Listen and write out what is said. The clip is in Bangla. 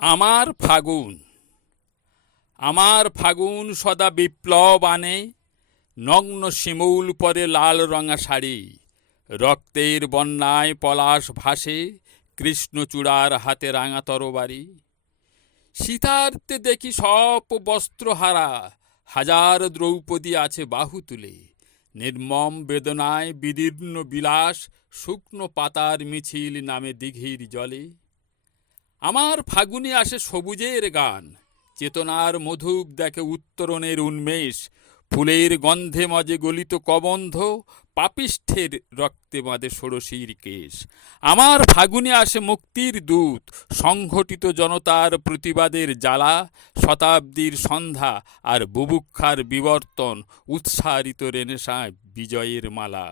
আমার ফাগুন, আমার ফাগুন সদা বিপ্লব আনে। নগ্ন শিমুল পরে লাল রঙা শাড়ি, রক্তের বন্যায় পলাশ ভাসে, কৃষ্ণচূড়ার হাতে রাঙা তরবারি। শীতার্তে দেখি সব বস্ত্রহারা, হাজার দ্রৌপদী আছে বাহু তুলে। নির্মম বেদনায় বিদীর্ণ বিলাস, শুকনো পাতার মিছিল নামে দিঘির জলে। আমার ফাগুনে আসে সবুজের গান, চেতনার মধুক দেখে উত্তরণের উন্মেষ। ফুলের গন্ধে মজে গলিত কবন্ধ, পাপিষ্ঠের রক্তে বাঁধে ষোড়শীর কেশ। আমার ফাগুনে আসে মুক্তির দূত, সংঘটিত জনতার প্রতিবাদের জ্বালা। শতাব্দীর সন্ধ্যা আর বুভুক্ষার বিবর্তন, উৎসারিত রেনেসাঁ বিজয়ের মালা।